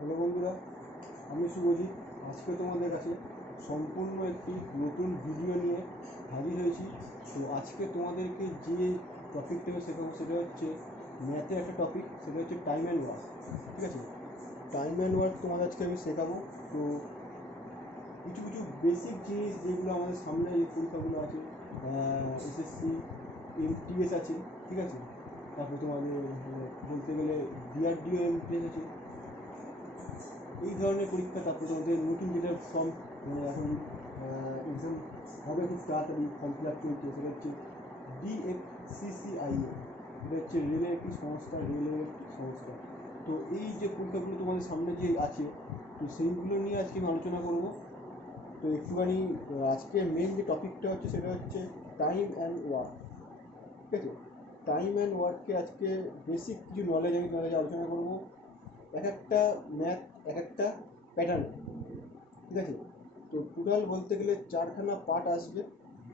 Hello বন্ধুরা, আমি শুভজিৎ। আজকে তোমাদের কাছে সম্পূর্ণ একটি নতুন ভিডিও নিয়ে হাজির হয়েছি। তো আজকে তোমাদেরকে যে টপিকটাকে শেখাবো সেটা হচ্ছে ম্যাথের একটা টপিক, সেটা হচ্ছে টাইম অ্যান্ড ওয়ার্ক। ঠিক আছে, টাইম অ্যান্ড ওয়ার্ক তোমাদের আজকে আমি শেখাবো। তো কিছু কিছু বেসিক জিনিস যেগুলো আমাদের সামনে যে পরীক্ষাগুলো আছে, এসএসসি, এমটিএস আছে, ঠিক আছে, তারপর তোমাদের বলতে গেলে ডিআরডিও এমটিএস আছে, এই ধরনের পরীক্ষা। তারপরে তোমাদের নতুন যেটা ফর্ম মানে এখন এক্সাম হবে খুব তাড়াতাড়ি, ফর্ম ফিল আপ চলছে, সেটা হচ্ছে ডিএফসিসিআইএ। এটা হচ্ছে রেলের একটি সংস্থা, রেলের একটি সংস্থা। তো এই যে পরীক্ষাগুলো তোমাদের সামনে যে আছে, তো সেইগুলো নিয়ে আজকে আমি আলোচনা করব। তো একটুখানি আজকে মেন যে টপিকটা হচ্ছে সেটা হচ্ছে টাইম অ্যান্ড ওয়ার্ক। ঠিক আছে, টাইম অ্যান্ড ওয়ার্ককে আজকে বেসিক কিছু নলেজ আমি তোমাদের কাছে আলোচনা করবো। এক একটা ম্যাথ এক একটা প্যাটার্ন, ঠিক আছে। তো টোটাল বলতে গেলে 4খানা পার্ট আসবে।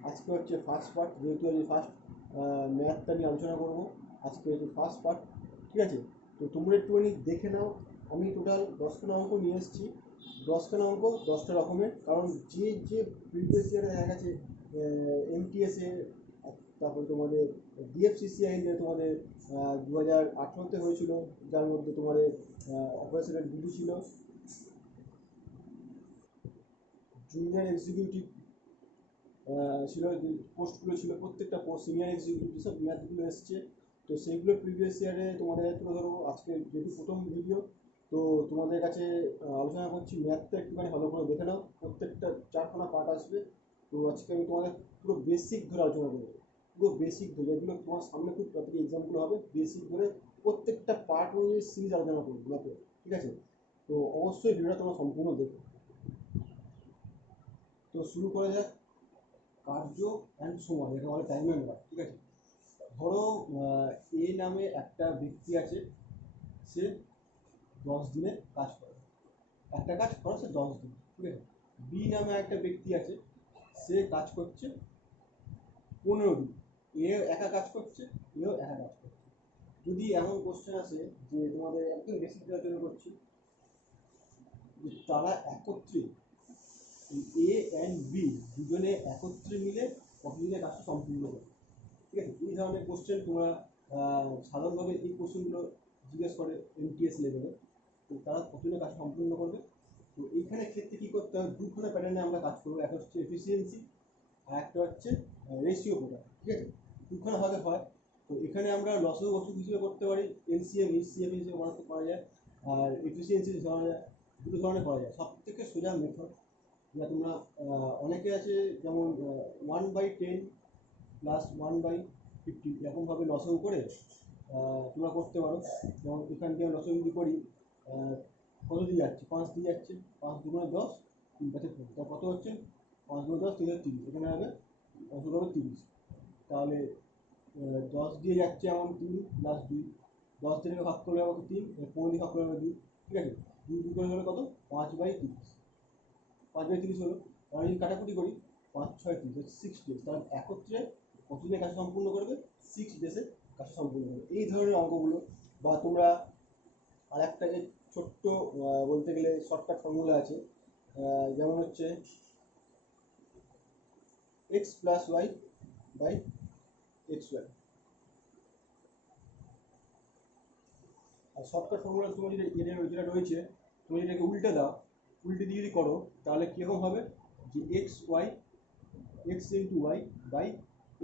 আজকে হচ্ছে ফার্স্ট পার্ট, যেহেতু আমি ফার্স্ট ম্যাথটা নিয়ে আলোচনা করবো, আজকে হচ্ছে ফার্স্ট পার্ট, ঠিক আছে। তো তোমরা একটুখানি দেখে নাও, আমি টোটাল 10খানা অঙ্ক নিয়ে এসেছি। 10খানা অঙ্ক 10টা রকমের, কারণ যে যে প্রিভিয়াস ইয়ারে দেখা গেছে এমটিএসে, তারপরে তোমাদের ডিএফসিসিআই তোমাদের 2018-তে হয়েছিল, যার মধ্যে তোমাদের অপারেশনের বিডি ছিল, জুনিয়র এক্সিকিউটিভ ছিল, যে পোস্টগুলো ছিল প্রত্যেকটা পোস্ট, সিনিয়র এক্সিকিউটিভ যেসব ম্যাথগুলো এসছে, তো সেইগুলো প্রিভিয়াস ইয়ারে তোমাদের তুলে ধরবো। আজকে যেহেতু প্রথম ভিডিও, তো তোমাদের কাছে আলোচনা করছি, ম্যাথটা একটুখানি ভালো করে দেখে নাও। প্রত্যেকটা 4খানা পার্ট আসবে। তো আজকে আমি তোমাদের পুরো বেসিক ধরে আলোচনা করবো, পুরো বেসিক ধরে, যেগুলো তোমার সামনে খুব তাড়াতাড়ি এক্সামগুলো হবে, বেসিক ধরে প্রত্যেকটা পার্ট অনুযায়ী সিরিজ আলোচনা করবো ম্যাথে, ঠিক আছে। তো অবশ্যই ভিডিওটা তোমার সম্পূর্ণ দেখো। তো শুরু করা যাক। কার্য অ্যান্ড সময়, যেটা বলে টাইম অ্যান্ড ওয়ার্ক, ঠিক আছে। ধরো এ নামে একটা ব্যক্তি আছে, সে 10 দিনে কাজ করে, একটা কাজ করে সে 10 দিন, ঠিক আছে। বি নামে একটা ব্যক্তি আছে, সে কাজ করছে 15 দিন। এ একা কাজ করছে, এও একা কাজ করছে। যদি এমন কোশ্চেন আসে যে তোমাদের একদম বেসিক আলোচনা করছি, যে তারা একত্রে, এ অ্যান্ড বি দুজনে একত্রে মিলে কতদিনে কাজটা সম্পূর্ণ করে, ঠিক আছে। এই ধরনের কোশ্চেন তোমরা সাধারণভাবে এই কোশ্চেনগুলো জিজ্ঞেস করে এমটিএস লেভেলে। তো তারা কতদিনে কাজ সম্পূর্ণ করবে। তো এইখানে ক্ষেত্রে কী করতে হবে, দুখানা প্যাটার্নে আমরা কাজ করবো। একটা হচ্ছে এফিসিয়েন্সি, আর একটা হচ্ছে রেশিও প্রোডাক্ট, ঠিক আছে। দুখানা ভাগে হয়। তো এখানে আমরা লসও ওষুধ হিসেবে করতে পারি, এলসিএম এইচসিএম হিসেবে বানাতে করা যায়, আর এফিসিয়েন্সি ধরা যায়। দুটো ধরনের করা যায়। সব থেকে সোজা মেথড, যা তোমরা অনেকে আছে, যেমন 1/10 প্লাস 1/50 এরকমভাবে লসও করে তোমরা করতে পারো। যেমন এখান থেকে লসও যদি করি, কত দিয়ে যাচ্ছে, 5 দিয়ে যাচ্ছে, 5 দুগুণে 10, 3 5 তা কত হচ্ছে, 5 গুণে 10 3 30, এখানে হবে 5 করে 30। তাহলে 10 দিয়ে যাচ্ছে এমন 3 প্লাস 2, 10 থেকে ভাগ করলে হবে 3, 15 দিয়ে ভাগ করলে হবে 2, ঠিক আছে। 2 করে হলে কত, 5/30, 5/30 হলো। আমরা যদি কাটাকুটি করি, 5 6 30, 6 ডেজ, তাহলে একত্রে কতদিনে কাজ সম্পূর্ণ করবে, 6 ডেজে কাজ সম্পূর্ণ করবে। এই ধরনের অঙ্কগুলো। বা তোমরা আর একটা যে ছোট্ট বলতে গেলে শর্টকাট ফর্মুলা আছে, যেমন হচ্ছে x plus y by x y. আর শর্টকাট ফর্মুলা তোমার যেটা রয়েছে, তুমি যেটাকে উল্টে দাও, উল্টে দিয়ে যদি করো, তাহলে কীরকম হবে, যে x into y by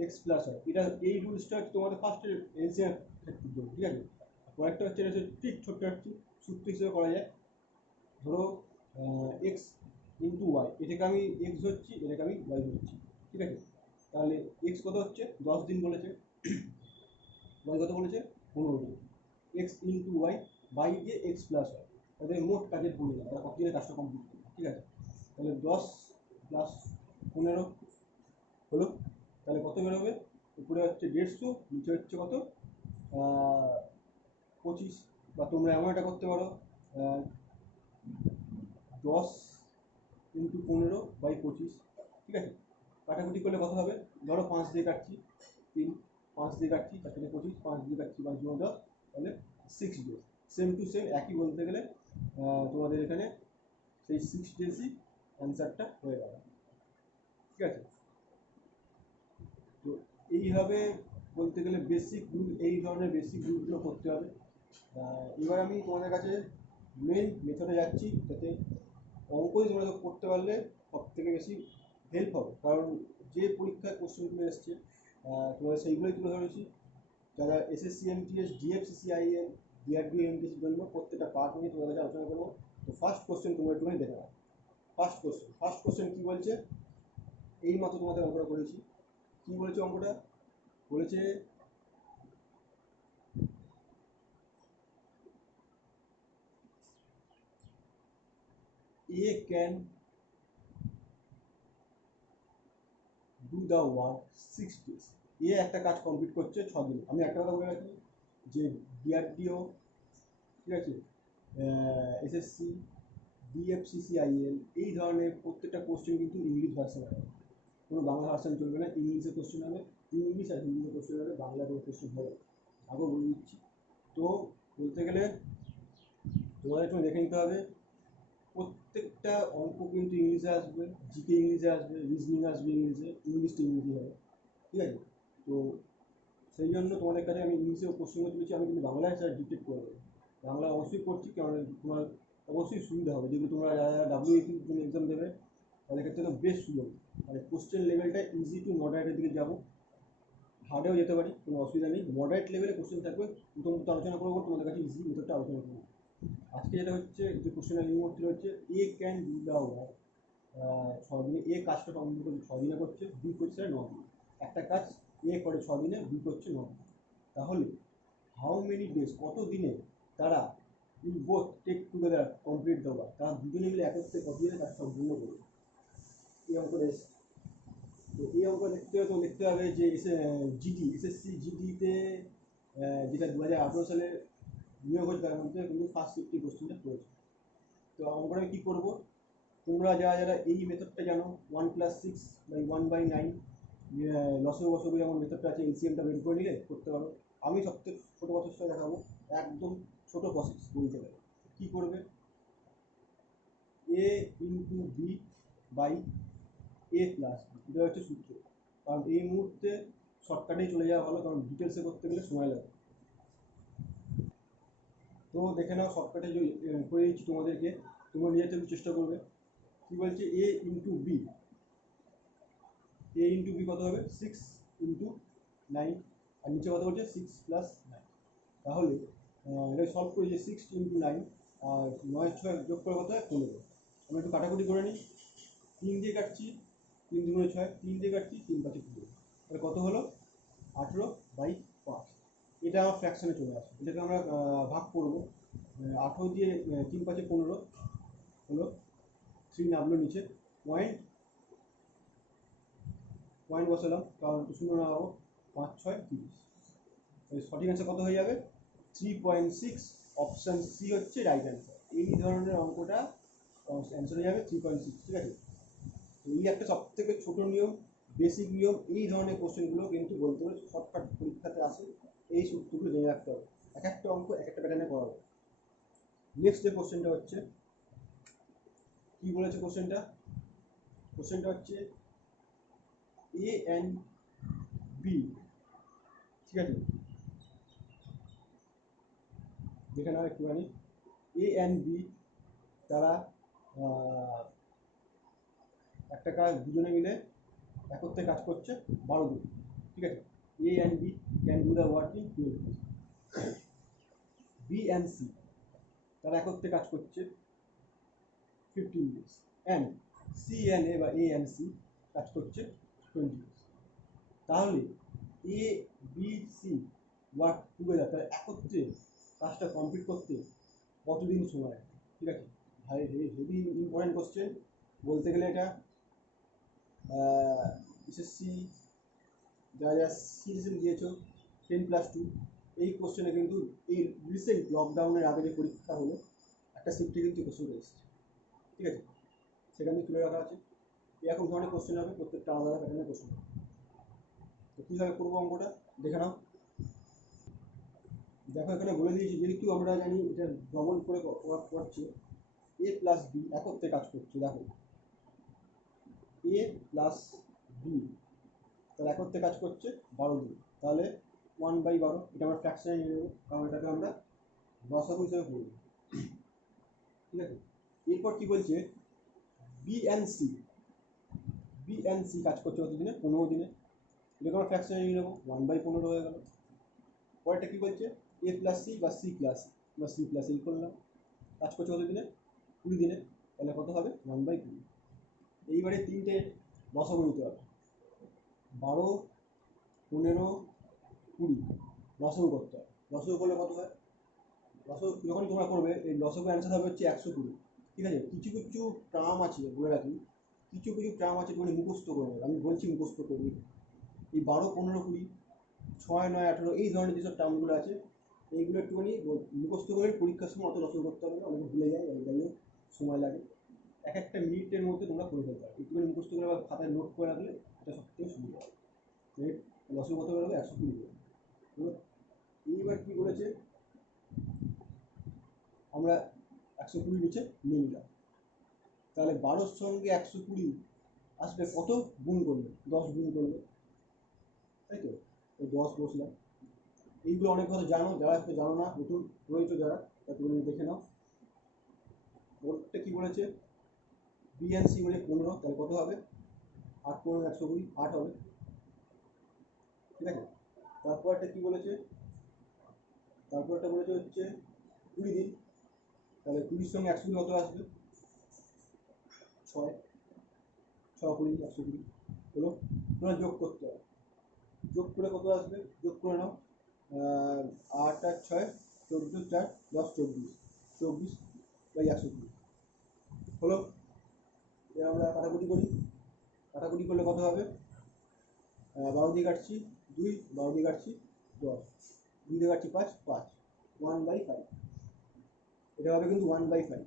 x plus y. এটা এই রুলসটা হচ্ছে তোমাদের ফার্স্টের এনসিআর ক্ষেত্রে, ঠিক আছে। পরেরটা হচ্ছে, এটা হচ্ছে ঠিক ছোট্ট একটি সূত্র হিসেবে করা যায়। ধরো এক্স ইন্টু ওয়াই, এটাকে আমি এক্স ধরছি, এটাকে আমি ওয়াই ধরছি, ঠিক আছে। তাহলে এক্স কত হচ্ছে, 10 দিন বলেছে, ওয়াই কত বলেছে, 15 দিন। এক্স ইন্টু ওয়াই বাই দিয়ে এক্স প্লাস ওয়াই, তাদের মোট কাজের পরিমাণ, তারা কতদিনে কাজটা কমপ্লিট করবে, ঠিক আছে। তাহলে 10 প্লাস 15 হলো। তাহলে কত বেরোবে, উপরে হচ্ছে 150, নিচে হচ্ছে কত, 25। বা তোমরা এমন একটা করতে পারো, 10 ইন্টু 15/25, ঠিক আছে। কাটাকুটি করলে কত হবে, ধরো 5 দিয়ে কাটছি, 3, 5 দিয়ে কাটছি, 4 থেকে 25, 5 দিয়ে কাটছি, 5 গুণ 10, তাহলে 6 ডেজ। সেম টু সেম একই বলতে গেলে তোমাদের এখানে সেই 6 ডেজই অ্যান্সারটা হয়ে গেল। ঠিক আছে, তো এইভাবে বলতে গেলে বেসিক রুল, এই ধরনের বেসিক রুলগুলো করতে হবে। এবার আমি তোমাদের কাছে মেন মেথডে যাচ্ছি, যাতে অঙ্কই তোমরা করতে পারলে সব থেকে বেশি হেল্প হবে। কারণ যে পরীক্ষায় কোশ্চেনগুলো এসছে তোমাদের সেইগুলোই তুলে ধরেছি। যারা এসএসসি এমটিএস ডিএফসিসিআইএল ডিআরডিও এমটিএসের জন্য প্রত্যেকটা পার্ট নিয়ে তোমাদের কাছে আলোচনা করবো। তো ফার্স্ট কোশ্চেন তোমরা একটুখানি দেখে নাও। ফার্স্ট কোশ্চেন কী বলছে, এই মাত্র তোমাদের অঙ্কটা করেছি। কী বলেছে অঙ্কটা? বলেছে A can do the work 6 days. এ একটা কাজ কমপ্লিট করছে 6 দিন। আমি একটা কথা বলে রাখি যে ডিআরডিও, ঠিক আছে, এসএসসি ডিএফসিসিআইএল এই ধরনের প্রত্যেকটা কোশ্চেন কিন্তু ইংলিশ ভার্সন হবে, কোনো বাংলা ভার্সন চলবে না। ইংলিশে কোশ্চেন হবে, ইংলিশ আর হিন্দিতে কোশ্চেন হবে, বাংলা কোনো কোশ্চেন হবে। আগেও বলে দিচ্ছি। তো বলতে গেলে তোমাদের একটু দেখে নিতে হবে, প্রত্যেকটা অঙ্ক কিন্তু ইংলিশে আসবে, জিকে ইংলিশে আসবে, রিজনিং আসবে ইংলিশে, ইংলিশ টু ইংলিশে হবে। ঠিক আছে, তো সেই জন্য তোমাদের কাছে আমি ইংলিশে কোশ্চেনগুলো তুলেছি, আমি কিন্তু বাংলায় স্যার ডিটেক্ট করে দেবো। বাংলা অবশ্যই করছি, কারণ তোমার অবশ্যই সুবিধা হবে। যেগুলো তোমরা যারা ডাব্লিউএপির জন্য এক্সাম দেবে তাদের ক্ষেত্রে তো বেশ সুযোগ। মানে কোশ্চেন লেভেলটা ইজি টু মডারেটের দিকে যাবো, হার্ডেও যেতে পারি, কোনো অসুবিধা নেই। মডারেট লেভেলে কোশ্চেন থাকবে, প্রথমত আলোচনা করবো, তোমাদের কাছে ইজি মেথডটা আলোচনা করবো। আজকে যেটা হচ্ছে যে কোশ্চেনের এই মুহূর্তে হচ্ছে এ ক্যান ডু দ্য ওয়ার্ক 6 দিনে। এ কাজটা সম্ভবত 6 দিনে করছে, বি করছে 9 দিনে। একটা কাজ এ করে 6 দিনে, বি করছে 9 দিনে। তাহলে হাউ মেনি ডেজ, কত দিনে তারা will both take together complete the work, তারা দুজনে মিলে একত্রে কত দিনে কাজ সম্পূর্ণ করবে। এই অঙ্কটা এসে, তো এই অঙ্ক লিখতে হবে, তো লিখতে হবে যে জিডি এসএসসি জিডিতে যেটা 2018 সালে নিয়োগ হয়েছে তার মধ্যে কিন্তু ফার্স্ট 50 কোশ্চেনটা পড়েছে। তো অঙ্কটা আমি কী করবো, তোমরা যারা যারা এই মেথডটা জানো 1+6/1/9 লসে বসবে যেমন মেথডটা আছে, এলসিএমটা বের করে নিলে করতে পারো। আমি সবথেকে ছোটো প্রসেসটা দেখাবো, একদম ছোটো প্রসেস বলতে গেলে। কী করবে, A into B by A plus B, এটা হচ্ছে সূত্র। কারণ এই মুহূর্তে শর্টকাটেই চলে যাওয়া ভালো, কারণ ডিটেলসে করতে গেলে সময় লাগে। তো দেখে নাও, শর্টকাটে করে দিচ্ছি তোমাদেরকে, তোমরা নিজের একটু চেষ্টা করবে। কী বলছে, এ ইন্টু বি, এ ইন্টু বি কত হবে 6/9, আর নিচে কত বলছে 6+9। তাহলে এটা সলভ করি যে 6x9 আর 9 যোগ করে কত হয় 15। আমরা একটু কাটাকুটি করে নিই, 3 দিয়ে কাটছি, 3×2=6, 3 দিয়ে কাটছি, 3×5=15। তাহলে কত হলো 18/5। এটা আমার ফ্র্যাকশনে চলে আসে, এটাকে আমরা ভাগ করবো। 18 দিয়ে 3×5=15 হলো, 3 নামলো নিচে, পয়েন্ট বসালাম, কারণ 0 না হবো, 5×6=30। সঠিক অ্যান্সার কত হয়ে যাবে 3.6। অপশান সি হচ্ছে রাইট অ্যান্সার। এই ধরনের অঙ্কটা অ্যান্সার হয়ে যাবে 3.6। ঠিক আছে, এই একটা সব থেকে ছোটো নিয়ম, বেসিক নিয়ম। এই ধরনের কোশ্চেনগুলো কিন্তু বলতে হবে শর্টকাট পরীক্ষাতে আসে, এই সূত্রগুলো জেনে রাখতে হবে। এক একটা অঙ্ক এক একটা প্যাটার্নে করা হবে। নেক্সট যে কোশ্চেনটা হচ্ছে, কী বলেছে কোশ্চেনটা হচ্ছে এ অ্যান্ড বি। ঠিক আছে, দেখে নাও একটুখানি, এ অ্যান্ড বি তারা একটা কাজ দুজনে মিলে একত্রে কাজ করছে 12 দিন। ঠিক আছে, A and B can do the work in 12 days। B and C তারা একত্রে কাজ করছে 15 days। And C and A বা এ অ্যান্ড সি কাজ করছে 20 days। তাহলে A B C work together, তারা একত্রে কাজটা কমপ্লিট করতে কতদিন সময় লাগে। ঠিক আছে, হেভি ইম্পর্টেন্ট কোশ্চেন বলতে গেলে। এটা এসএসসি যারা যারা সিরিজেন দিয়েছো 10+2, এই কোশ্চেনে কিন্তু এই রিসেন্ট লকডাউনের আগে যে পরীক্ষা হলো একটা শিফটে কিন্তু কোশ্চেন এসেছে। ঠিক আছে, সেখানে তুলে রাখা আছে। এরকম ধরনের কোশ্চেন হবে, প্রত্যেকটা আলাদা আলাদা প্যাটার্নের কোশ্চেন হবে। তো কীভাবে করবো অঙ্কটা দেখে নাও। দেখো এখানে বলে দিয়েছি, যেহেতু আমরা জানি এটা ডবল করে ওয়ার্ক করছে, এ প্লাস বি একত্রে কাজ করছে। দেখো এ প্লাস বি তাহলে একত্রে কাজ করছে 12 দিন, তাহলে 1/12। এটা আমরা ফ্র্যাকশনে নিয়ে নেবো, কারণ এটাকে আমরা লসাগু হিসেবে করবো। ঠিক আছে, এরপর কি বলছে, B and C, B and C কাজ করছে কত দিনে, 15 দিনে। এটাকে আমরা ফ্র্যাকশনে নিয়ে নেবো, 1/15 হয়ে গেল। পরেরটা কি বলছে, এ প্লাস সি বা সি প্লাস বা সি প্লাস এই করলাম, কাজ করছে কত দিনে, 20 দিনে। তাহলে কত হবে, 1/20। এইবারে তিনটে লসাগু নিতে হবে, 12, 15, 20 লসাগু করতে হবে। লসাগু করলে কত হয়, লসাগু যখনই তোমরা করবে এই লসাগু অ্যান্সার হবে হচ্ছে 120। ঠিক আছে, কিছু কিছু ট্রাম আছে বলে রাখি, কিছু কিছু ট্রাম আছে তুমি মুখস্থ করবে, আমি বলছি মুখস্থ করবি। এই 12, 15, 20, 6, 9, 18 এই ধরনের যেসব ট্রামগুলো আছে এইগুলো একটুখানি মুখস্থ করে পরীক্ষার সময় অত লসাগু করতে হবে না, অনেকে ভুলে যায়, এই জন্য সময় লাগে। এক একটা মিনিটের মধ্যে তোমরা করে ফেলতে পারো, একটুখানি মুখস্থ করে বা খাতায় নোট করে রাখলে এটা সব থেকে সুবিধা হবে। লসাগু কত বেরোবে, 120 বেরোবে। এইবার কি বলেছে, আমরা 120 নিচে নিয়ে নিলাম, তাহলে 12-র সঙ্গে 120 আসবে কত, গুণ করলে 10 গুণ করলে, তাই তো, ওই 10 বসলাম। এইগুলো অনেক কথা জানো, যারা একটু জানো না, নতুন রয়েছে যারা, তা তুমি দেখে নাও। ওরটা কি বলেছে, বিএনসি মানে 15, তাহলে কত হবে, 8, 15, 120, 8 হবে। ঠিক আছে, তারপরটা কি বলেছে, তারপরটা বলেছে হচ্ছে 20 দিন, তাহলে 20-র সঙ্গে 120 কত আসবে, 6, 6, 20, 120 হলো। তোমরা যোগ করতে হবে, যোগ করে কত আসবে, যোগ করে নাও, 8 আর 6, 14, 4, 10, 24, 24/120 হলো। এবার আমরা কাটাকুটি করি, কাটাকুটি করলে কত হবে, 12 দিয়ে কাটছি 2, 12 দিয়ে কাটছি 10, 2 দিয়ে কাটছি 5, 5, 1/5। এটা হবে কিন্তু 1/5।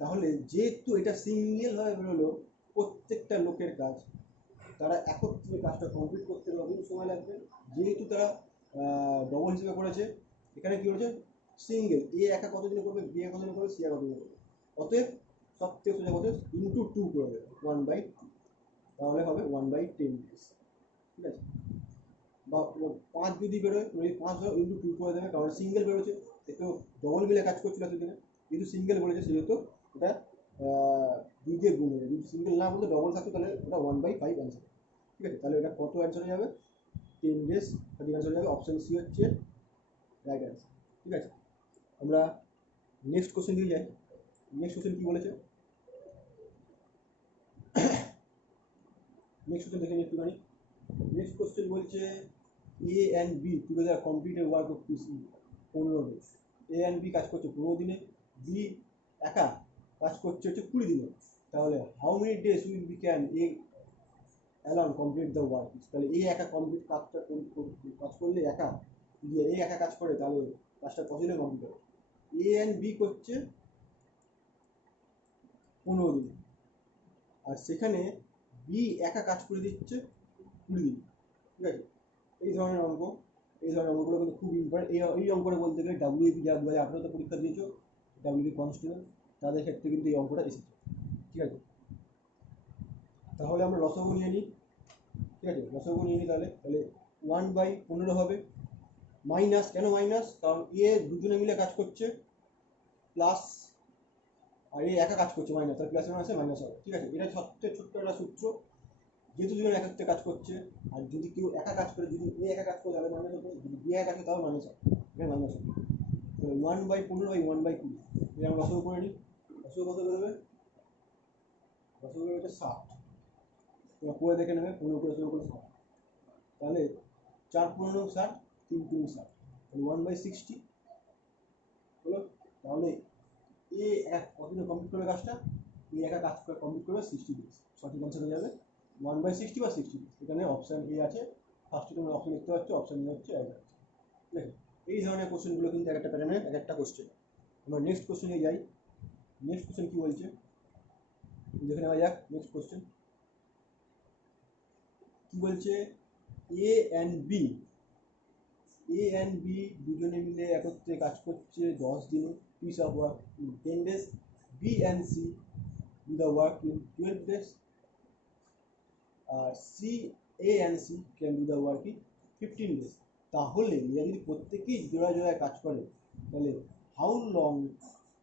তাহলে যেহেতু এটা সিঙ্গেল হয়ে বেরোলো, প্রত্যেকটা লোকের কাজ, তারা একত্রে কাজটা কমপ্লিট করতে কতদিন সময় লাগবে, যেহেতু তারা ডবল হিসেবে করেছে, এখানে কী হয়েছে, সিঙ্গেল, এ একা কতদিনে করবে, বি একা কতদিনে করবে, সি একা কতদিনে করবে, অতএব সব থেকে সোজা কত, ইন্টু 2 করে দেবে, 1/2, তাহলে হবে 1/10 ডেজ। ঠিক আছে, বা 5 যদি বেরোয়, ওই 5 ইন্টু 2 করে দেবে, কারণ সিঙ্গেল বেরোচ্ছে, একটু ডবল মিলে কাজ করছিল এতদিনে, যেহেতু সিঙ্গেল বলেছে সেহেতু ওটা 2 দিয়ে গুণ হবে। যদি সিঙ্গেল না বলতে ডবল থাকতো তাহলে ওটা 1/5 অ্যান্সার। ঠিক আছে, তাহলে এটা কত অ্যান্সার হয়ে যাবে, 10 ডেজ সঠিক অ্যান্সার হয়ে যাবে, অপশন সি হচ্ছে রাইট অ্যান্সার। ঠিক আছে, আমরা নেক্সট কোশ্চেন দিয়ে যাই। নেক্সট কোশ্চেন কী বলেছে, নেক্সট কোশ্চেন দেখে নিই একটুখানি। নেক্সট কোশ্চেন বলছে A and B together complete a work of 15 days. A and B কাজ করছে 15 দিনে, বি একা কাজ করছে হচ্ছে 20 দিনে। তাহলে how many days will B can A alone complete the work. তাহলে এ একা কমপ্লিট কাজটা কাজ করলে, একা যদি এ একা কাজ করে তাহলে কাজটা কতদিনে কমপ্লিট হবে। এ অ্যান্ড বি করছে 15 দিনে, আর সেখানে বি একা কাজ করে দিচ্ছে 20 দিন। ঠিক আছে, এই ধরনের অঙ্ক, এই ধরনের অঙ্কগুলো কিন্তু খুব ইম্পর্টেন্ট। এই অঙ্কটা বলতে গেলে ডাব্লিউবি যারা 2018-তে পরীক্ষা দিয়েছো, ডাব্লিউবি কনস্টেবল, তাদের ক্ষেত্রে কিন্তু এই অঙ্কটা এসেছে। ঠিক আছে, তাহলে আমরা লসাগু নিয়ে নিই। ঠিক আছে, লসাগু নিয়ে নিই, তাহলে 1/15 হবে, মাইনাস, কেন মাইনাস, কারণ এ দুজনে মিলে কাজ করছে প্লাস, আর এ একা কাজ করছে মাইনাস, তার প্লাস মাইনাসে মাইনাস হবে। ঠিক আছে, এটা সবচেয়ে ছোট্ট একটা সূত্র, যেহেতু দুজন একত্রে কাজ করছে, আর যদি কেউ একা কাজ করে, যদি এ একা কাজ করে তাহলে মাইনাস হবে, যদি বি একা কাজ করে তাহলে মাইনাস হবে, এখানে মাইনাস হবে। 1/15/1/20 এটা আমরা লসাগু করে নিই। লসাগু কত বেরোবে, লসাগু বেরোবে 60, তোমরা করে দেখে নেবে, 15 করে 60, তাহলে 4, 15, 60, 3, 3, 60, তাহলে 1/60 হলো। তাহলে এ এক কতদিনে কমপ্লিট করবে কাজটা, এ একা কাজ করে কমপ্লিট করবে 60 ডেজ, সঠিক অ্যান্সার হয়ে যাবে 1/60 বা 60 ডেজ। এখানে অপশান এ আছে, ফার্স্টে তোমরা অপশন দেখতে পাচ্ছ, অপশান এ হচ্ছে রাইট অ্যান্সার। ঠিক আছে, এই ধরনের কোশ্চেনগুলো কিন্তু এক একটা প্যাটার্নের এক একটা কোশ্চেন। আমরা নেক্সট কোশ্চেনে যাই। নেক্সট কোশ্চেন কী বলছে দেখে নেওয়া যাক। নেক্সট কোশ্চেন কী বলছে, A and B, A A and B দুজনে মিলে একত্রে কাজ করছে 10 দিনে, piece of work in 10 days. B and C do the work in 12 days. আর C, A and C can do the work in 15 days. তাহলে এরা যদি প্রত্যেকেই জোড়ায় জোড়ায় কাজ করে তাহলে how long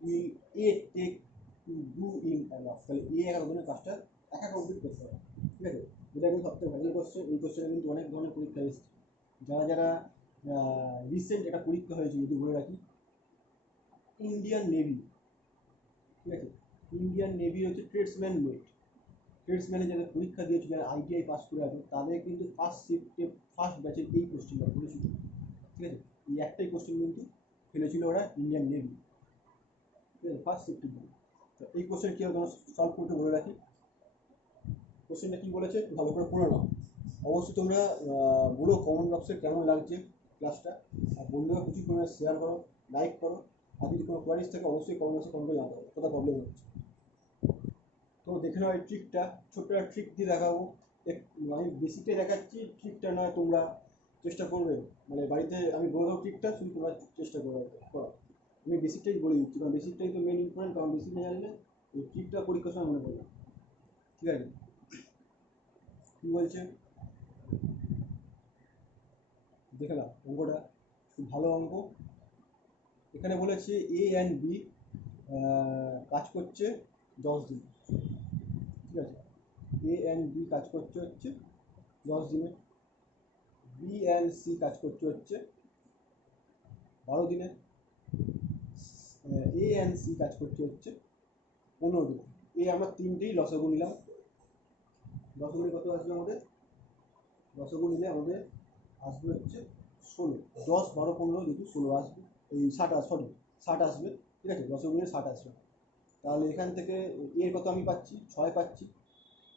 will A take to do in an hour? তাহলে এ এক ধরনের কাজটা একা কমপ্লিট করতে হবে, ঠিক আছে? এটা কিন্তু সবথেকে ভাইরাল কোশ্চেন। এই কোশ্চেনে কিন্তু অনেক ধরনের পরীক্ষা এসেছে। যারা যারা রিসেন্ট একটা পরীক্ষা হয়েছে যদি বলে রাখি, ইন্ডিয়ান নেভি, ঠিক আছে? ইন্ডিয়ান নেভি হচ্ছে ট্রেডসম্যান মেট। ট্রেডসম্যানে যারা পরীক্ষা দিয়েছে, যারা আইটিআই পাস করে আছে, তাদের কিন্তু ফার্স্ট শিফটে ফার্স্ট ব্যাচের এই কোশ্চেনটা করেছিল, ঠিক আছে? এই একটাই কোশ্চেন কিন্তু ফেলেছিল ওরা ইন্ডিয়ান নেভি, ঠিক আছে, ফার্স্ট শিফটের জন্য। তো এই কোশ্চেন কীভাবে তোমরা সলভ করতে বলে রাখি। কোশ্চেনটা কী বলেছে ভালো করে পড়ে নাও। অবশ্যই তোমরা বলো কমেন্ট বক্সে কেমন লাগছে ক্লাসটা, আর বন্ধুরা কিছু করে শেয়ার করো, লাইক করো, আর যদি কোনো কোয়ারিজ থাকে অবশ্যই কমেন্ট বক্সে কমেন্ট করে জানাতে হবে কোথাও প্রবলেম হচ্ছে। তো দেখে নাও এই ট্রিকটা, ছোট্ট একটা ট্রিক দিয়ে দেখাবো। আমি বেসিকটাই দেখাচ্ছি, ট্রিকটা নয় তোমরা চেষ্টা করবে, মানে বাড়িতে আমি বলে দেবো ট্রিকটা, শুধু তোমরা চেষ্টা করবে করা। আমি বেসিকটাই বলে দিচ্ছি, কারণ বেসিকটাই তো মেন ইম্পর্টেন্ট, কারণ বেসিক না জানলে এই ট্রিকটা পরীক্ষার সময় মনে পড়বে, ঠিক আছে? কী বলছে দেখে নাও, অঙ্কটা খুব ভালো অঙ্ক। এখানে বলেছে এ অ্যান্ড বি কাজ করছে 10 দিন, ঠিক আছে? এ অ্যান্ড বি কাজ করছে হচ্ছে 10 দিনে। বি অ্যান্ড সি কাজ করছে হচ্ছে 12 দিনে। এ অ্যান্ড সি কাজ করছে হচ্ছে 15 দিনে। এই আমরা তিনটেই লসাগু নিলাম। লসাগু কত আসবে আমাদের? লসাগু নিলে আমাদের আসবে হচ্ছে 16। 10, 12, 15 যেহেতু 16 আসবে, এই 60 আসবে, ঠিক আছে? লসাগু নিলে 60 আসবে। তাহলে এখান থেকে এর কত আমি পাচ্ছি? 6 পাচ্ছি।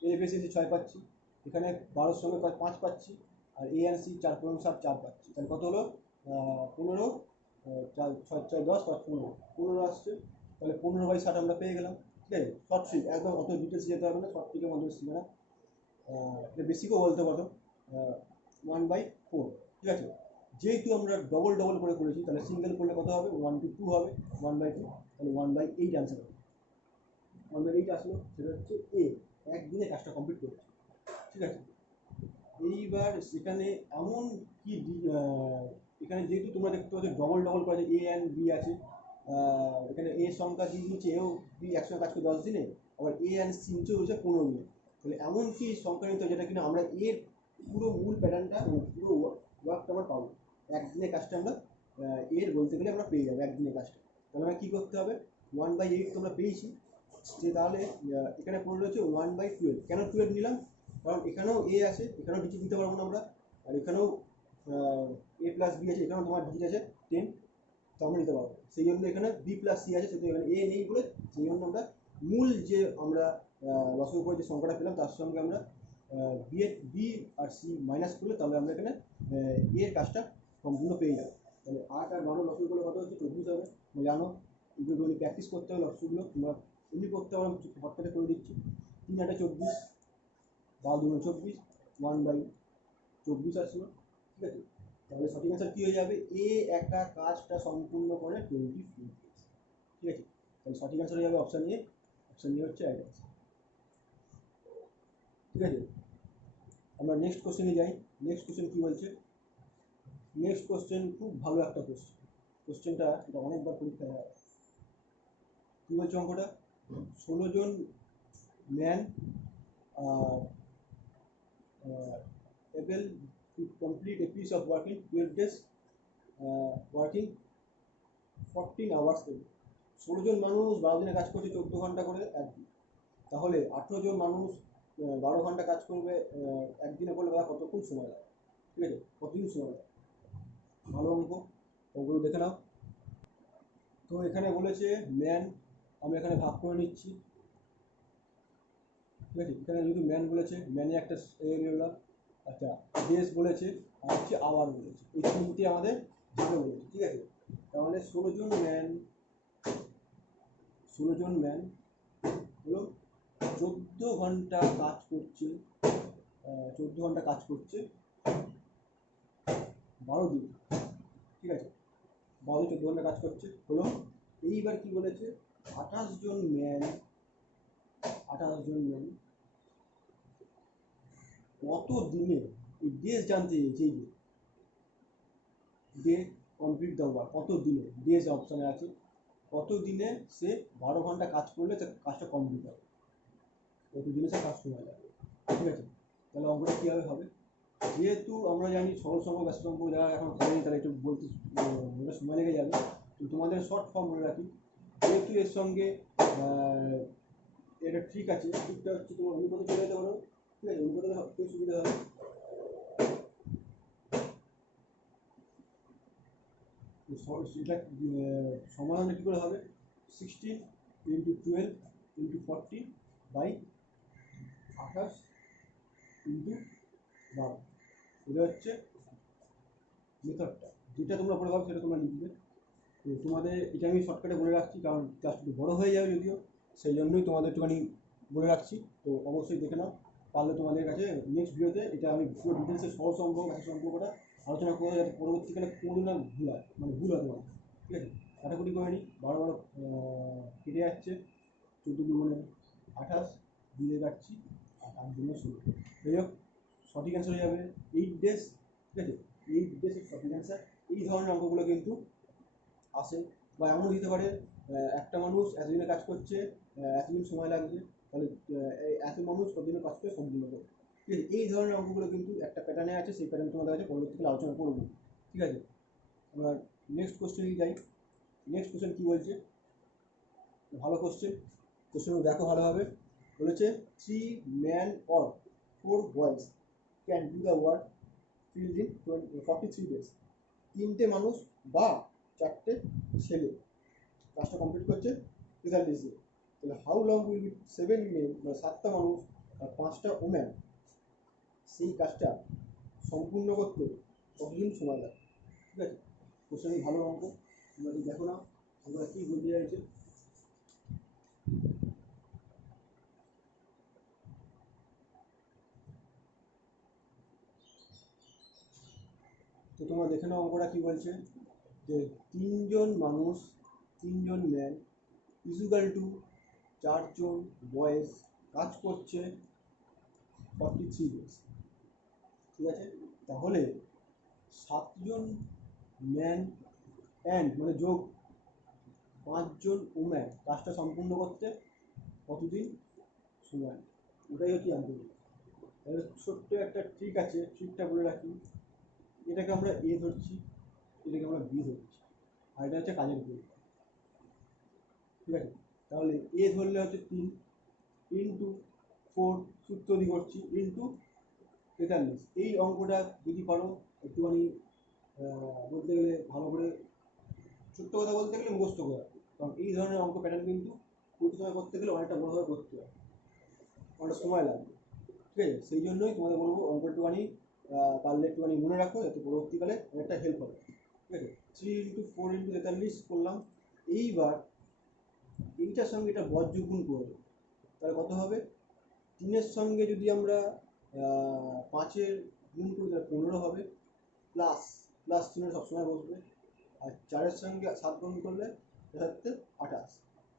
এর বেশি 6 পাচ্ছি। এখানে 12-র সঙ্গে 5 পাচ্ছি, আর এ অ্যান্ড সি 4 পূরণ 7 4 পাচ্ছি। তাহলে কত হলো? 15, 4 6 4 10 5 15 আসছে। তাহলে 15/60 আমরা পেয়ে গেলাম, ঠিক আছে? শর্ট ট্রিক, একদম অত ডিটেলস যেতে হবে না, শর্ট ট্রিকের মধ্যে শিখে না। এটা বেসিকও বলতে পারো, 1/4, ঠিক আছে? যেহেতু আমরা ডবল ডবল করে করেছি, তাহলে সিঙ্গেল করলে কত হবে? 1 to 2 হবে, 1/2, তাহলে 1/8 আনসার হবে। 1/8 আসলো, সেটা হচ্ছে এ একদিনে কাজটা কমপ্লিট করেছে, ঠিক আছে? এইবার সেখানে এমন কি এখানে যেহেতু তোমরা দেখতে পাচ্ছ ডবল ডবল করে এ অ্যান্ড বি আছে, এখানে এ সংখ্যা দিয়ে দিয়েছে, এও বি একসঙ্গে কাজ করে 10 দিনে, আবার এ অ্যান্ড সি নিচে হয়েছে 15 দিনে। তাহলে এমন কি সংখ্যা নিতে যেটা কিনা আমরা এর পুরো মূল প্যাটার্নটা, পুরো ওয়ার্কটা আমরা পাবো একদিনের কাজটা, আমরা এর বলতে গেলে আমরা পেয়ে যাবো একদিনের কাজটা। তাহলে আমরা কী করতে হবে? 1/8 তোমরা পেয়েছি, যে তাহলে এখানে পড়ে রয়েছে 1/12। কেন 12 নিলাম? কারণ এখানেও এ আছে, এখানেও ডিজিট দিতে পারবো না আমরা, আর এখানেও এ প্লাস বি আছে, এখানেও তোমার ডিজিট আছে 10, তো আমরা নিতে পারবো। সেই জন্য এখানে বি প্লাস সি আছে, সেটা এখানে এ নেই বলে সেই জন্য আমরা মূল যে আমরা লসের উপরে যে সংখ্যাটা পেলাম তার সঙ্গে আমরা বি আর সি মাইনাস করলে তাহলে আমরা এখানে এর কাজটা সম্পূর্ণ পেয়ে যাবো। তাহলে 8 আর 12 লসের উপরে কত হচ্ছে? 24 হবে। জানো এগুলো প্র্যাকটিস করতে হবে, লসগুলো তোমরা এমনি করতে হবে, হঠাৎ করে দিচ্ছি। 3 8 24, 12 2 24, 1/24 আসলো, ঠিক আছে? তাহলে সঠিক অ্যান্সার কী হয়ে যাবে? এ একা কাজটা সম্পূর্ণ করে 24, ঠিক আছে? তাহলে সঠিক অ্যান্সার হয়ে যাবে অপশান এ। অপশান এ হচ্ছে রাইট অ্যান্সার, ঠিক আছে? আমরা নেক্সট কোশ্চেনে যাই। নেক্সট কোশ্চেন কী বলছে? নেক্সট কোশ্চেন খুব ভালো একটা কোশ্চেন। কোশ্চেনটা এটা অনেকবার পরীক্ষায় হয়। কী বলছে অঙ্কটা? 16 জন man able to complete a piece of work in 12 days, working 14 hours a day. 16 জন মানুষ 12 দিনে কাজ করছে 14 ঘন্টা করে একদিন। তাহলে 18 জন মানুষ 12 ঘন্টা কাজ করবে একদিনে, করলে তারা কতক্ষণ সময় লাগে? ঠিক আছে, কতদিন সময় লাগে? ভালো অঙ্ক, ওগুলো দেখে নাও। তো এখানে বলেছে ম্যান, আমি এখানে ভাগ করে নিচ্ছি, ঠিক আছে? এখানে যদি ম্যান বলেছে, ম্যানে একটা এরিয়া, আচ্ছা ডেজ বলেছে, আর হচ্ছে আওয়ার বলেছে, এই তিনটে আমাদের ভাগে বলেছে, ঠিক আছে? তাহলে 16 জন ম্যান হলো 14 ঘন্টা কাজ করছে, 14 ঘন্টা কাজ করছে 12 দিন, ঠিক আছে, 12 14 ঘন্টা কাজ করছে হলো। এইবার কি বলেছে, 28 জন ম্যান কত দিনে, এই ডেজ জানতে চেয়েছে, এই যে ডে কমপ্লিট দ্য ওয়ার্ক, কত দিনে, ডেজ অপশানে আছে, কত দিনে সে 12 ঘন্টা কাজ করলে সে কাজটা কমপ্লিট হবে, কত দিনে সে কাজ করে যাবে। ঠিক আছে, তাহলে অঙ্কটা কীভাবে হবে, যেহেতু আমরা জানি সরল সংখ্যক ব্যস্ত সংখ্যক যারা এখন করেনি তারা একটু বলতে সময় লেগে যাবে, তো তোমাদের শর্ট ফর্ম বলে রাখি। যেহেতু এর সঙ্গে এটা ঠিক আছে, ট্রিকটা হচ্ছে তোমার অনুপাতে চলে যেতে পারো। ঠিক আছে, অনুপাতে সবথেকে সুবিধা হবে। এটা সমাধানটা কী করে হবে, 16 × 12 × 40 বাই 28 × 12, এটা হচ্ছে মেথডটা। যেটা তোমরা পড়ে পাবো সেটা তোমরা লিখবে। তো তোমাদের এটা আমি শর্টকাটে বলে রাখছি, কারণ ক্লাসটা একটু বড়ো হয়ে যাবে যদিও, সেই জন্যই তোমাদের একটুখানি বলে রাখছি। তো অবশ্যই দেখে নাও, পারলে তোমাদের কাছে নেক্সট ভিডিওতে এটা আমি পুরো ডিটেলসে সহজ সম্পর্ক ব্যস্ত সম্পর্কটা আলোচনা করে, যাতে পরবর্তীকালে কোনো না ভুল হয়, মানে ভুল হয় তোমার। ঠিক আছে, কাটাকুটি করে নিই, বারো কেটে যাচ্ছে, 14 × 28 দিয়ে কাটছি, আর 8 × 16। যাই হোক, সঠিক অ্যান্সার হয়ে যাবে 8 ডেজ। ঠিক আছে, 8 ডেজ সঠিক অ্যান্সার। এই ধরনের অঙ্কগুলো কিন্তু আসে, বা এমনও দিতে পারে একটা মানুষ এতদিনে কাজ করছে, এতদিন সময় লাগছে, তাহলে এত মানুষ কতদিনে কাজ করে সব দিনে করে। ঠিক আছে, এই ধরনের অঙ্কগুলো কিন্তু একটা প্যাটার্নে আছে, সেই প্যাটার্ন তোমাদের কাছে পরবর্তীকালে আলোচনা করবো। ঠিক আছে, আমরা নেক্সট কোশ্চেনে যাই। নেক্সট কোশ্চেন কী বলছে, ভালো কোশ্চেন, কোশ্চেন দেখো ভালোভাবে। বলেছে 3 men or 4 boys can do the work filled in 43 days। 3টে মানুষ বা 4টে ছেলে কাজটা কমপ্লিট করছে 43 দিন। তাহলে how long will be 7 men, মানে 7টা মানুষ আর 5টা ওম্যান সেই কাজটা সম্পূর্ণ করতে কতদিন সময় লাগে। ঠিক আছে, কোশ্চেন ভালো অঙ্ক, তোমরা যদি দেখো না আমরা কী বলতে চাইছে। তো তোমরা দেখে নাও অঙ্কটা কী বলছে, যে 3জন মানুষ, 3জন ম্যান ইকুয়াল টু 4জন বয়েজ কাজ করছে 43 ডেজ। ঠিক আছে, তাহলে 7জন ম্যান অ্যান্ড মানে যোগ 5জন ওম্যান কাজটা সম্পূর্ণ করতে কতদিন সময়, ওটাই হচ্ছে জানতে হবে। তাহলে ছোট্ট একটা ট্রিক আছে, ট্রিকটা বলে রাখি। এটাকে আমরা এ ধরছি, এটাকে আমরা বি ধরছি, আর এটা হচ্ছে কাজের পরিমাণ। ঠিক আছে, তাহলে এ ধরলে হচ্ছে 3 ইন্টু 4, সূত্র দিয়ে করছি, ইন্টু 43। এই অঙ্কটা যদি পারো একটুখানি বলতে গেলে ভালো করে, ছোট্ট কথা বলতে গেলে মুখস্থ করা, কারণ এই ধরনের অঙ্ক প্যাটার্ন কিন্তু পুরো সময় করতে গেলে অনেকটা বড়োভাবে করতে হয়, অনেকটা সময় লাগবে। ঠিক আছে, সেই জন্যই তোমাদের বলবো অঙ্ক একটুখানি পারলে একটুখানি মনে রাখো, যাতে পরবর্তীকালে অনেকটা হেল্প হবে। ঠিক আছে, 3 × 4 × 43 করলাম। এইবার এইটার সঙ্গে এটা বজ্র গুণ করবো, তাহলে কত হবে, 3-এর সঙ্গে যদি আমরা 5-এর গুণ করি তাহলে 15 হবে, প্লাস প্লাস চিহ্ন সবসময় বসবে, আর 4-এর সঙ্গে 7 গুণ করলে হচ্ছে 28।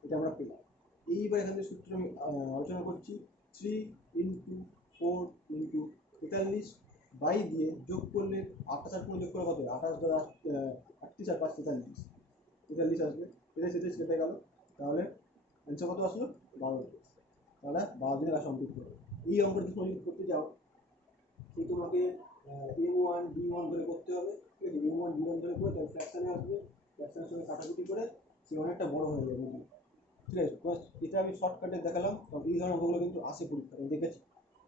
এটা আমরা পেলাম। এইবার এখান থেকে সূত্র আমি আলোচনা করছি, 3 × 4 × 43 বাই দিয়ে যোগ করলে 28 আর যোগ করে কত, 28 × 38 আর 5 43, 43 আসবে। 43 কেটে গেল, তাহলে অ্যান্সার কত আসলো, 12। তাহলে 12 দিনে কাজ কমপ্লিট করবে। এই অঙ্কটা তুমি যদি করতে যাও, সেই তোমাকে M1 B1 ধরে করতে হবে। ঠিক আছে, M1 B1 ধরে করে তাহলে ফ্র্যাকশানে আসবে, ফ্র্যাকশানের সঙ্গে কাটাকুটি করে সে অনেকটা বড় হয়ে যাবে। ঠিক আছে, এটা আমি শর্টকাটে দেখালাম, কারণ এই ধরনের অঙ্কগুলো কিন্তু আসে পরীক্ষা, আমি দেখেছি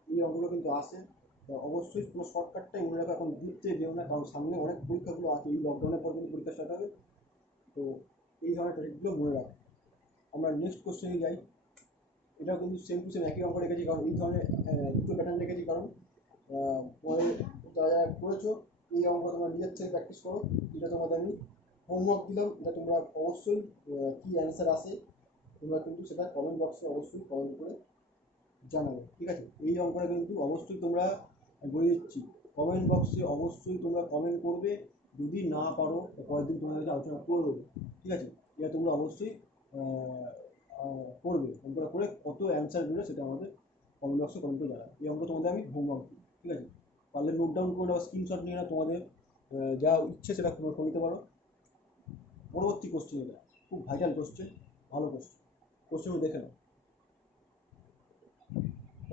এই অঙ্কগুলো কিন্তু আসে। তো অবশ্যই কোনো শর্টকাটটাই মনে রাখো, এখন দিতে যেও না, কারণ সামনে অনেক পরীক্ষাগুলো আছে, এই লকডাউনের পর কিন্তু পরীক্ষা স্টার্ট হবে। তো এই ধরনের টপিকগুলো মনে রাখো। আমরা নেক্সট কোশ্চেনে যাই। এটাও কিন্তু সেম টু সেম একই অঙ্ক রেখেছি, কারণ এই ধরনের দুটো প্যাটার্ন রেখেছি, কারণ পরে যারা যারা করেছো এই অঙ্ক তোমরা নিজের থেকে প্র্যাকটিস করো। যেটা তোমাদের আমি হোমওয়ার্ক দিলাম, এটা তোমরা অবশ্যই কী অ্যান্সার আসে তোমরা কিন্তু সেটা কমেন্ট বক্সে অবশ্যই কমেন্ট করে জানাবে। ঠিক আছে, এই অঙ্কটা কিন্তু অবশ্যই তোমরা বলে দিচ্ছি, কমেন্ট বক্সে অবশ্যই তোমরা কমেন্ট করবে যদি না পারো পরের দিন তোমাদের কাছে আলোচনা করে দেবো, ঠিক আছে? এটা তোমরা অবশ্যই করবে, অঙ্কটা করে কত অ্যান্সার বেরো সেটা আমাদের কমেন্ট বক্সে কমেন্ট করে জানাবে। এই অঙ্ক তোমাদের আমি হোমওয়ার্ক দিই, ঠিক আছে? পারলে নোট ডাউন করে নাও, স্ক্রিনশট নিয়ে নাও, তোমাদের যা ইচ্ছে সেটা করে নিতে পারো। পরবর্তী কোশ্চেন, এটা খুব ভাইটাল কোশ্চেন, ভালো কোশ্চেন দেখে নাও।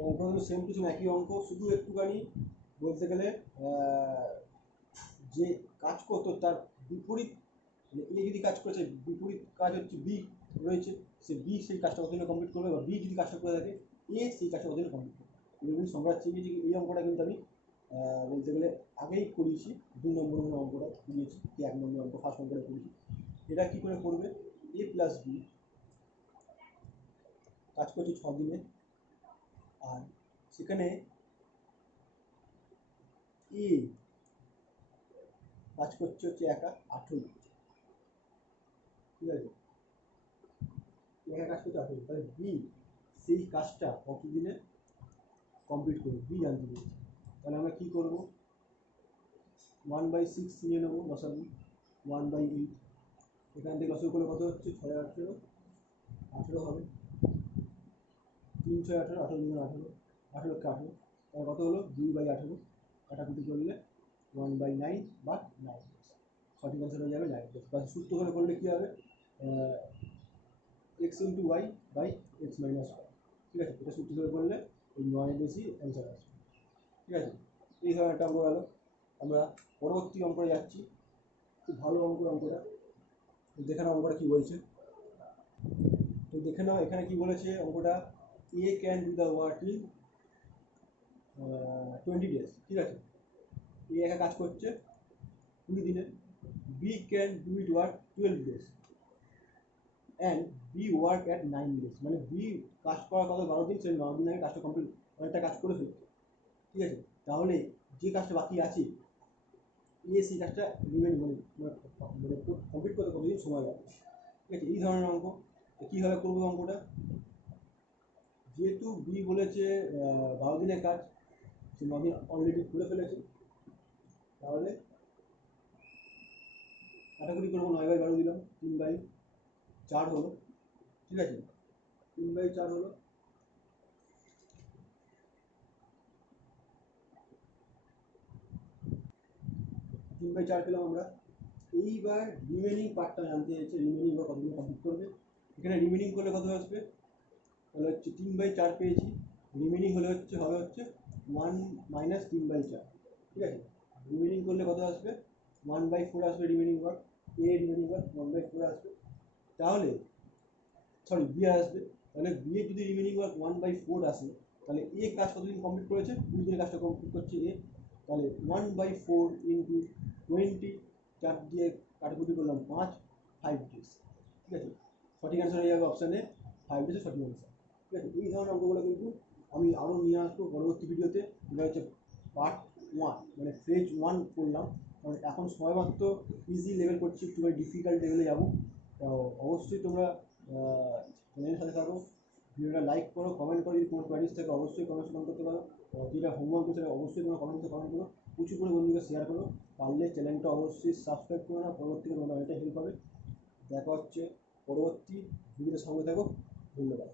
অঙ্ক কিন্তু সেম টু সেম একই অঙ্ক, শুধু একটুখানি বলতে গেলে যে কাজ করতো তার বিপরীত, মানে এ যদি কাজ করেছে বিপরীত কাজ হচ্ছে বি রয়েছে, সে বি সেই কাজটা কতদিনে কমপ্লিট করবে, বা বি যদি কাজটা করে থাকে এ সেই কাজটা কতদিনে কমপ্লিট করবে। এগুলো সম্রাট চিনিয়েছি। এই অঙ্কটা কিন্তু আমি বলতে গেলে আগেই করিয়েছি, 2 নম্বর অঙ্কটা দিয়েছি, 1 নম্বর অঙ্ক ফার্স্ট অঙ্কটা করেছি। এটা কী করে করবে, এ প্লাস বি কাজ করছে 6 দিনে, আর সেখানে এ কাজ করছে হচ্ছে একা 18 দিন, ঠিক আছে? একা কাজ করছে 18 দিন, তাহলে বি সেই কাজটা কত দিনে কমপ্লিট করবে বি জানতে পেরেছি। তাহলে আমরা কী করবো, 1/6 নিয়ে নেবো লসাগু, 1/8, এখান থেকে লসাগু করলে কত হচ্ছে 6 18, 18 হবে, 3 6 18, 18 2 18, 18কে 18, তাহলে কত হলো 2/18, কাটাকুটি করলে 1/9 বা 9, সঠিক অ্যান্সার হয়ে যাবে 9। সূত্র করে করলে কী হবে, x into y by x minus y, ঠিক আছে? এটা সূত্র করে করলে ওই 9 বেশি অ্যান্সার আসবে, ঠিক আছে? এই ধরনের একটা অঙ্ক গেল। আমরা পরবর্তী অঙ্কে যাচ্ছি, খুব ভালো অঙ্কটা দেখে নাও। অঙ্কটা কী বলছে তো দেখে নাও। এখানে কি বলেছে অঙ্কটা, A can do the work in 20 days, ঠিক আছে? এ একা কাজ করছে 20 দিনে, B can do it work 12 days and B work at 9 days, মানে বি কাজ করার কথা 12 দিন, সে 9 দিন আগে কাজটা কমপ্লিট, অনেকটা কাজ করে ফেলছে, ঠিক আছে? তাহলে যে কাজটা বাকি আছে এ সেই কাজটা রিমেন মানে কমপ্লিট করতে কতদিন সময় লাগবে, ঠিক আছে? এই ধরনের অঙ্ক কীভাবে করবো অঙ্কটা, যেহেতু বি বলেছে 12 দিনের কাজ, সে 9 দিন অলরেডি করে ফেলেছে, তাহলে কাটাকুটি করবো, 9/12 দিলাম, 3/4 হলো, ঠিক আছে? 3/4 হলো, পেলাম আমরা। এইবার রিমেনিং পার্টটা জানতে চাইছে, রিমেনিং বা কতদিন কমপ্লিট করবে। এখানে রিমেনিং করলে কত আসবে, তাহলে হচ্ছে 3/4 পেয়েছি, রিমেনিং হলে হবে হচ্ছে 1 মাইনাস 3/4, ঠিক আছে? রিমেনিং করলে কত আসবে, 1/4 আসবে রিমেনিং ওয়ার্ক, এ রিমেনিং ওয়ার্ক 1/4 আসবে, তাহলে সরি বি আসবে। তাহলে বি এর যদি রিমেনিং ওয়ার্ক 1/4 আসে, তাহলে এ কাজ কতদিন কমপ্লিট করেছে, 2 দিনের কাজটা কমপ্লিট করছে এ, তাহলে 1/4 ইন্টু 20, 4 দিয়ে কাটাকুটি করলাম 5 days, ঠিক আছে? সঠিক অ্যান্সার হয়ে যাবে অপশানে 5 days সঠিক অ্যান্সার, ঠিক আছে? এই ধরনের অঙ্কগুলো কিন্তু আমি আরও নিয়ে আসবো পরবর্তী ভিডিওতে। এটা হচ্ছে পার্ট 1, মানে ফেজ 1 করলাম, কারণ এখন সময় মাত্র ইজি লেভেল করছি, একটু ডিফিকাল্ট লেভেলে যাবো। তো অবশ্যই তোমরা চ্যানেলের সাথে থাকো, ভিডিওটা লাইক করো, কমেন্ট করো, যদি কোনো কোয়ারিজ থাকে অবশ্যই কমেন্ট করতে পারো, যেটা হোমওয়ার্ক সেটা অবশ্যই তোমরা কমেন্টে কমেন্ট করো, প্রচুর করে বন্ধুকে শেয়ার করো, পারলে চ্যানেলটা অবশ্যই সাবস্ক্রাইব করো না, পরবর্তীতে তোমাদের অনেকটা হেল্প হবে। দেখা হচ্ছে পরবর্তী ভিডিওর সঙ্গে থাকো, ধন্যবাদ।